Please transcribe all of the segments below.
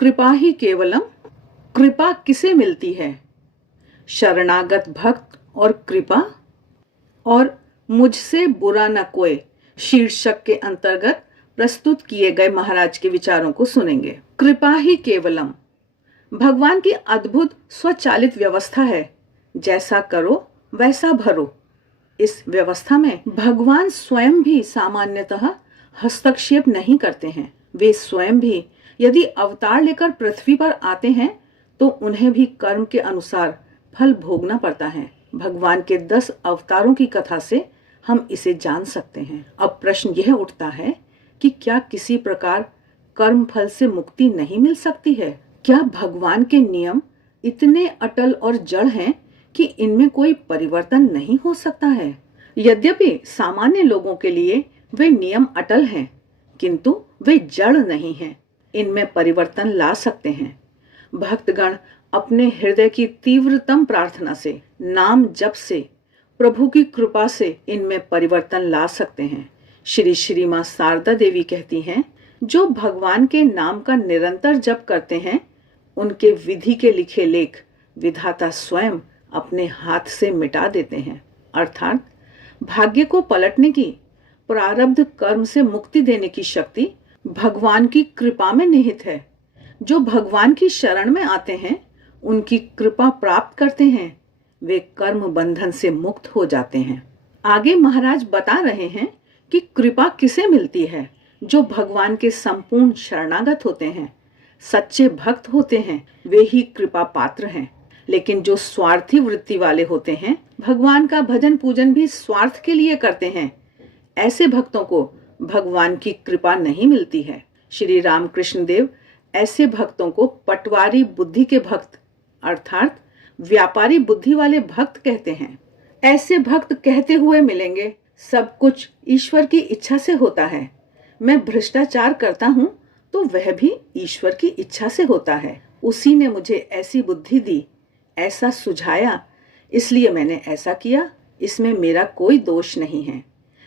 कृपा ही केवलम। कृपा किसे मिलती है? शरणागत भक्त और कृपा और मुझसे बुरा न कोई शीर्षक के अंतर्गत प्रस्तुत किए गए महाराज के विचारों को सुनेंगे। कृपा ही केवलम भगवान की अद्भुत स्वचालित व्यवस्था है। जैसा करो वैसा भरो। इस व्यवस्था में भगवान स्वयं भी सामान्यतः हस्तक्षेप नहीं करते हैं। वे स्वयं भी यदि अवतार लेकर पृथ्वी पर आते हैं तो उन्हें भी कर्म के अनुसार फल भोगना पड़ता है। भगवान के 10 अवतारों की कथा से हम इसे जान सकते हैं। अब प्रश्न यह उठता है कि क्या किसी प्रकार कर्म फल से मुक्ति नहीं मिल सकती है? क्या भगवान के नियम इतने अटल और जड़ हैं कि इनमें कोई परिवर्तन नहीं हो सकता है? यद्यपि सामान्य लोगों के लिए वे नियम अटल हैं, किंतु वे जड़ नहीं हैं। इनमें परिवर्तन ला सकते हैं। भक्तगण अपने हृदय की तीव्रतम प्रार्थना से, नाम जप से, प्रभु की कृपा से इनमें परिवर्तन ला सकते हैं। श्री श्री मां शारदा देवी कहती हैं, जो भगवान के नाम का निरंतर जप करते हैं उनके विधि के लिखे लेख विधाता स्वयं अपने हाथ से मिटा देते हैं। अर्थात भाग्य को पलटने की, प्रारब्ध कर्म से मुक्ति देने की शक्ति भगवान की कृपा में निहित है। जो भगवान की शरण में आते हैं, उनकी कृपा प्राप्त करते हैं, वे कर्म बंधन से मुक्त हो जाते हैं। आगे महाराज बता रहे हैं कि कृपा किसे मिलती है। जो भगवान के संपूर्ण शरणागत होते हैं, सच्चे भक्त होते हैं, वे ही कृपा पात्र हैं। लेकिन जो स्वार्थी वृत्ति वाले होते हैं, भगवान का भजन पूजन भी स्वार्थ के लिए करते हैं, ऐसे भक्तों को भगवान की कृपा नहीं मिलती है। श्री रामकृष्ण देव ऐसे भक्तों को पटवारी बुद्धि के भक्त अर्थात व्यापारी बुद्धि वाले भक्त कहते हैं। ऐसे भक्त कहते हुए मिलेंगे, सब कुछ ईश्वर की इच्छा से होता है। मैं भ्रष्टाचार करता हूँ तो वह भी ईश्वर की इच्छा से होता है। उसी ने मुझे ऐसी बुद्धि दी, ऐसा सुझाया, इसलिए मैंने ऐसा किया। इसमें मेरा कोई दोष नहीं है,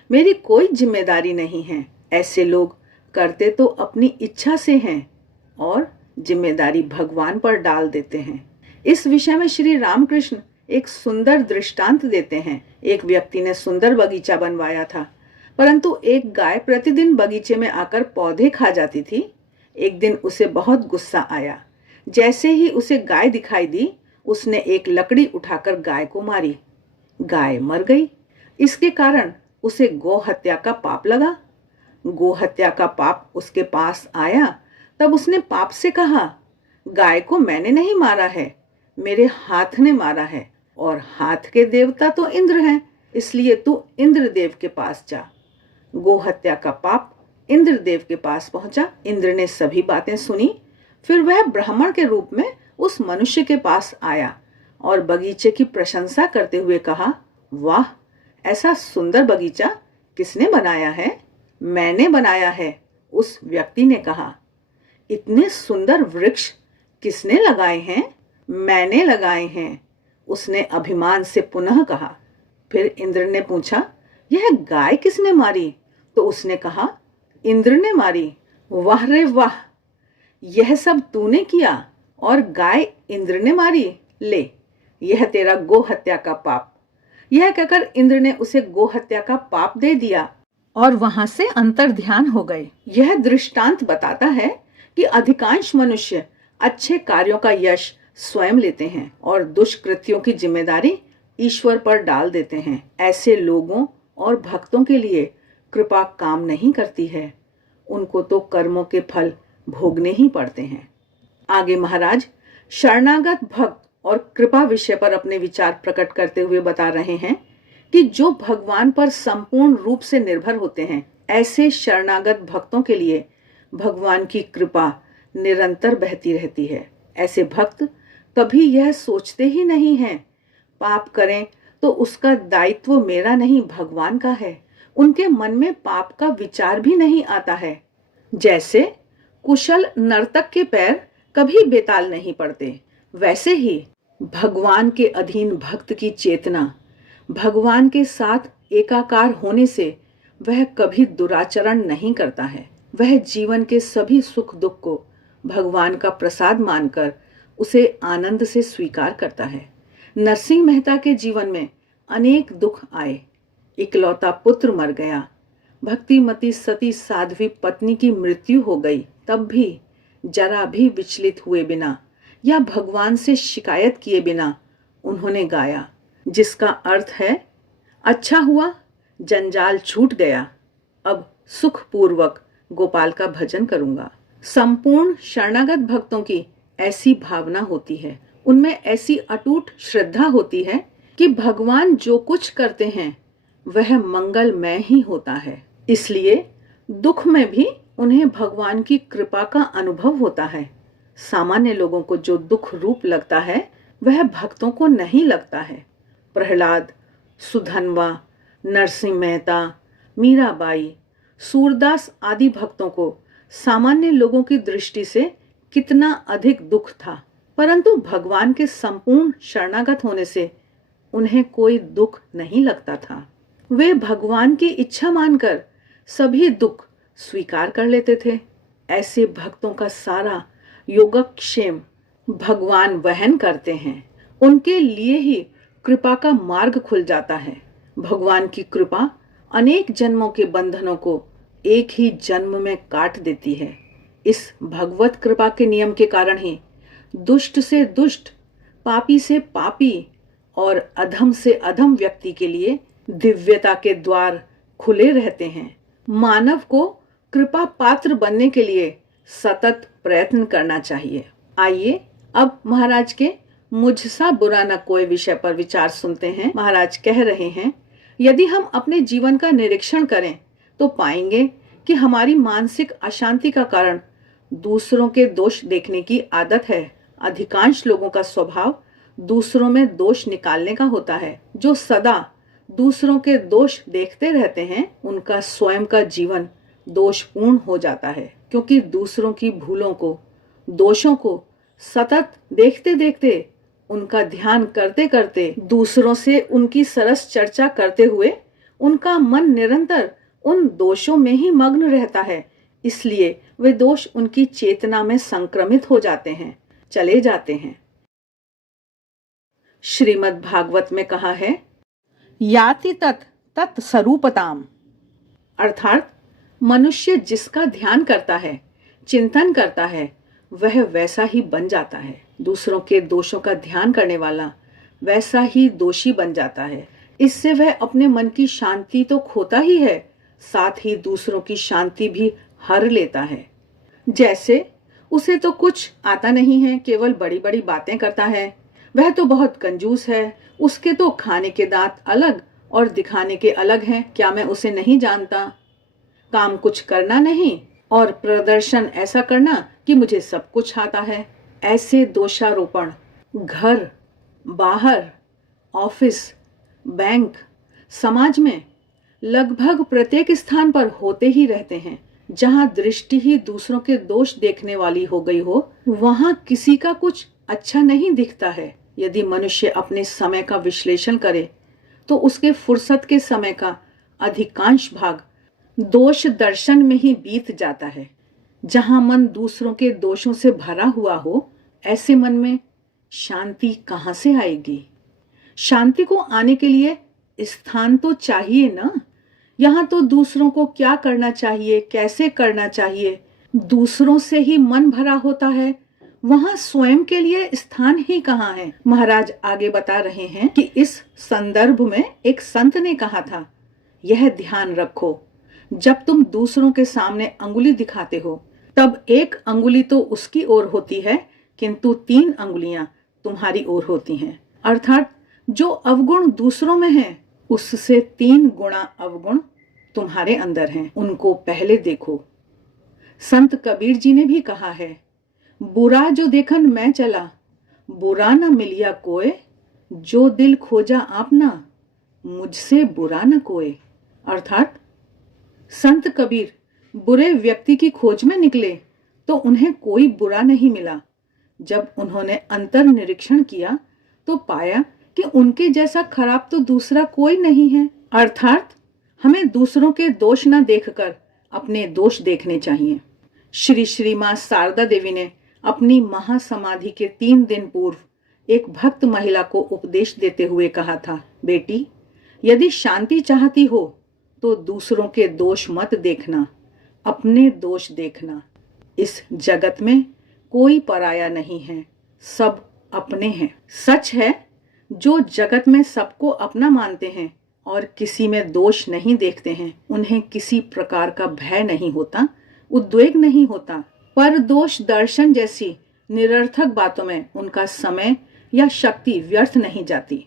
मेरी कोई जिम्मेदारी नहीं है। ऐसे लोग करते तो अपनी इच्छा से हैं और जिम्मेदारी भगवान पर डाल देते हैं। इस विषय में श्री रामकृष्ण एक सुंदर दृष्टांत देते हैं। एक व्यक्ति ने सुंदर बगीचा बनवाया था, परंतु एक गाय प्रतिदिन बगीचे में आकर पौधे खा जाती थी। एक दिन उसे बहुत गुस्सा आया। जैसे ही उसे गाय दिखाई दी, उसने एक लकड़ी उठाकर गाय को मारी। गाय मर गई। इसके कारण उसे गौ हत्या का पाप लगा। गौ हत्या का पाप उसके पास आया, तब उसने पाप से कहा, गाय को मैंने नहीं मारा है, मेरे हाथ ने मारा है, और हाथ के देवता तो इंद्र हैं, इसलिए तू इंद्रदेव के पास जा। गौ हत्या का पाप इंद्रदेव के पास पहुंचा। इंद्र ने सभी बातें सुनी। फिर वह ब्राह्मण के रूप में उस मनुष्य के पास आया और बगीचे की प्रशंसा करते हुए कहा, वाह, ऐसा सुंदर बगीचा किसने बनाया है? मैंने बनाया है, उस व्यक्ति ने कहा। इतने सुंदर वृक्ष किसने लगाए हैं? मैंने लगाए हैं, उसने अभिमान से पुनः कहा। फिर इंद्र ने पूछा, यह गाय किसने मारी? तो उसने कहा, इंद्र ने मारी। वाह रे वाह, यह सब तूने किया और गाय इंद्र ने मारी। ले, यह तेरा गो हत्या का पाप। यह कहकर इंद्र ने उसे गो हत्या का पाप दे दिया और वहां से अंतर ध्यान हो गए। यह दृष्टांत बताता है कि अधिकांश मनुष्य अच्छे कार्यों का यश स्वयं लेते हैं और दुष्कृत्यों की जिम्मेदारी ईश्वर पर डाल देते हैं। ऐसे लोगों और भक्तों के लिए कृपा काम नहीं करती है। उनको तो कर्मों के फल भोगने ही पड़ते हैं। आगे महाराज शरणागत भक्त और कृपा विषय पर अपने विचार प्रकट करते हुए बता रहे हैं कि जो भगवान पर संपूर्ण रूप से निर्भर होते हैं, ऐसे शरणागत भक्तों के लिए भगवान की कृपा निरंतर बहती रहती है। ऐसे भक्त कभी यह सोचते ही नहीं हैं, पाप करें तो उसका दायित्व मेरा नहीं भगवान का है। उनके मन में पाप का विचार भी नहीं आता है। जैसे कुशल नर्तक के पैर कभी बेताल नहीं पड़ते, वैसे ही भगवान के अधीन भक्त की चेतना भगवान के साथ एकाकार होने से वह कभी दुराचरण नहीं करता है। वह जीवन के सभी सुख दुख को भगवान का प्रसाद मानकर उसे आनंद से स्वीकार करता है। नरसिंह मेहता के जीवन में अनेक दुख आए। इकलौता पुत्र मर गया, भक्तिमती सती साध्वी पत्नी की मृत्यु हो गई, तब भी जरा भी विचलित हुए बिना या भगवान से शिकायत किए बिना उन्होंने गाया, जिसका अर्थ है, अच्छा हुआ जंजाल छूट गया, अब सुखपूर्वक गोपाल का भजन करूंगा। संपूर्ण शरणागत भक्तों की ऐसी भावना होती है, उनमें ऐसी अटूट श्रद्धा होती है कि भगवान जो कुछ करते हैं वह मंगलमय ही होता है। इसलिए दुख में भी उन्हें भगवान की कृपा का अनुभव होता है। सामान्य लोगों को जो दुख रूप लगता है वह भक्तों को नहीं लगता है। प्रहलाद, सुधनवा, नरसिंह मेहता, मीराबाई, सूरदास आदि भक्तों को सामान्य लोगों की दृष्टि से कितना अधिक दुख था, परंतु भगवान के संपूर्ण शरणागत होने से उन्हें कोई दुख नहीं लगता था। वे भगवान की इच्छा मानकर सभी दुख स्वीकार कर लेते थे। ऐसे भक्तों का सारा योगक्षेम भगवान वहन करते हैं। उनके लिए ही कृपा का मार्ग खुल जाता है। भगवान की कृपा अनेक जन्मों के बंधनों को एक ही जन्म में काट देती है। इस भगवत कृपा के नियम के कारण ही दुष्ट से दुष्ट, पापी से पापी और अधम से अधम व्यक्ति के लिए दिव्यता के द्वार खुले रहते हैं। मानव को कृपा पात्र बनने के लिए सतत प्रयत्न करना चाहिए। आइए अब महाराज के मुझसा बुरा न कोई विषय पर विचार सुनते हैं। महाराज कह रहे हैं, यदि हम अपने जीवन का निरीक्षण करें तो पाएंगे कि हमारी मानसिक अशांति का कारण दूसरों के दोष देखने की आदत है। अधिकांश लोगों का स्वभाव दूसरों में दोष निकालने का होता है। जो सदा दूसरों के दोष देखते रहते हैं उनका स्वयं का जीवन दोषपूर्ण हो जाता है, क्योंकि दूसरों की भूलों को, दोषों को सतत देखते देखते, उनका ध्यान करते करते, दूसरों से उनकी सरस चर्चा करते हुए उनका मन निरंतर उन दोषों में ही मग्न रहता है। इसलिए वे दोष उनकी चेतना में संक्रमित हो जाते हैं, चले जाते हैं। श्रीमद् भागवत में कहा है, याति तत् स्वरूपताम, अर्थात मनुष्य जिसका ध्यान करता है, चिंतन करता है, वह वैसा ही बन जाता है। दूसरों के दोषों का ध्यान करने वाला वैसा ही दोषी बन जाता है। इससे वह अपने मन की शांति तो खोता ही है, साथ ही दूसरों की शांति भी हर लेता है। जैसे उसे तो कुछ आता नहीं है, केवल बड़ी बड़ी बातें करता है, वह तो बहुत कंजूस है, उसके तो खाने के दांत अलग और दिखाने के अलग हैं, क्या मैं उसे नहीं जानता? काम कुछ करना नहीं और प्रदर्शन ऐसा करना कि मुझे सब कुछ आता है। ऐसे दोषारोपण घर, बाहर, ऑफिस, बैंक, समाज में लगभग प्रत्येक स्थान पर होते ही रहते हैं। जहां दृष्टि ही दूसरों के दोष देखने वाली हो गई हो, वहां किसी का कुछ अच्छा नहीं दिखता है। यदि मनुष्य अपने समय का विश्लेषण करे तो उसके फुर्सत के समय का अधिकांश भाग दोष दर्शन में ही बीत जाता है। जहां मन दूसरों के दोषों से भरा हुआ हो, ऐसे मन में शांति कहां से आएगी? शांति को आने के लिए स्थान तो चाहिए ना। यहाँ तो दूसरों को क्या करना चाहिए, कैसे करना चाहिए, दूसरों से ही मन भरा होता है। वहां स्वयं के लिए स्थान ही कहाँ है? महाराज आगे बता रहे हैं कि इस संदर्भ में एक संत ने कहा था, यह ध्यान रखो, जब तुम दूसरों के सामने अंगुली दिखाते हो तब एक अंगुली तो उसकी ओर होती है, किंतु 3 अंगुलियां तुम्हारी ओर होती हैं। अर्थात जो अवगुण दूसरों में है, उससे 3 गुणा अवगुण तुम्हारे अंदर हैं, उनको पहले देखो। संत कबीर जी ने भी कहा है, बुरा जो देखन मैं चला, बुरा न मिलिया कोय, जो दिल खोजा आपना, मुझसे बुरा न कोय। अर्थात संत कबीर बुरे व्यक्ति की खोज में निकले तो उन्हें कोई बुरा नहीं मिला। जब उन्होंने अंतर निरीक्षण किया तो पाया कि उनके जैसा खराब तो दूसरा कोई नहीं है। अर्थात हमें दूसरों के दोष न देखकर अपने दोष देखने चाहिए। श्री श्री मां शारदा देवी ने अपनी महासमाधि के 3 दिन पूर्व एक भक्त महिला को उपदेश देते हुए कहा था, बेटी, यदि शांति चाहती हो तो दूसरों के दोष मत देखना, अपने दोष देखना। इस जगत में कोई पराया नहीं है, सब अपने हैं। सच है, जो जगत में सबको अपना मानते हैं और किसी में दोष नहीं देखते हैं, उन्हें किसी प्रकार का भय नहीं होता, उद्वेग नहीं होता। पर दोष दर्शन जैसी निरर्थक बातों में उनका समय या शक्ति व्यर्थ नहीं जाती।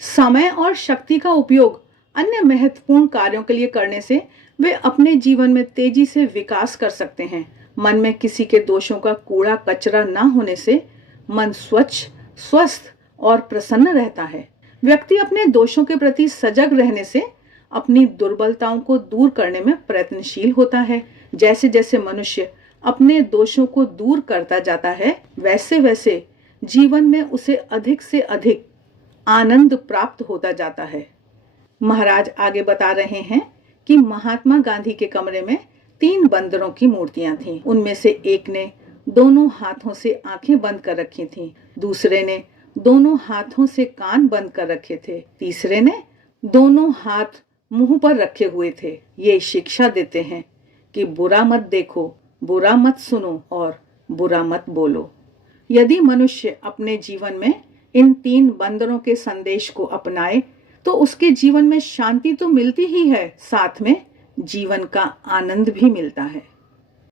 समय और शक्ति का उपयोग अन्य महत्वपूर्ण कार्यों के लिए करने से वे अपने जीवन में तेजी से विकास कर सकते हैं। मन में किसी के दोषों का कूड़ा कचरा न होने से मन स्वच्छ, स्वस्थ और प्रसन्न रहता है। व्यक्ति अपने दोषों के प्रति सजग रहने से अपनी दुर्बलताओं को दूर करने में प्रयत्नशील होता है। जैसे जैसे मनुष्य अपने दोषों को दूर करता जाता है, वैसे वैसे जीवन में उसे अधिक से अधिक आनंद प्राप्त होता जाता है। महाराज आगे बता रहे हैं कि महात्मा गांधी के कमरे में 3 बंदरों की मूर्तियां थीं। उनमें से एक ने दोनों हाथों से आंखें बंद कर रखी थीं, दूसरे ने दोनों हाथों से कान बंद कर रखे थे, तीसरे ने दोनों हाथ मुंह पर रखे हुए थे। ये शिक्षा देते हैं कि बुरा मत देखो, बुरा मत सुनो और बुरा मत बोलो। यदि मनुष्य अपने जीवन में इन 3 बंदरों के संदेश को अपनाए तो उसके जीवन में शांति तो मिलती ही है, साथ में जीवन का आनंद भी मिलता है।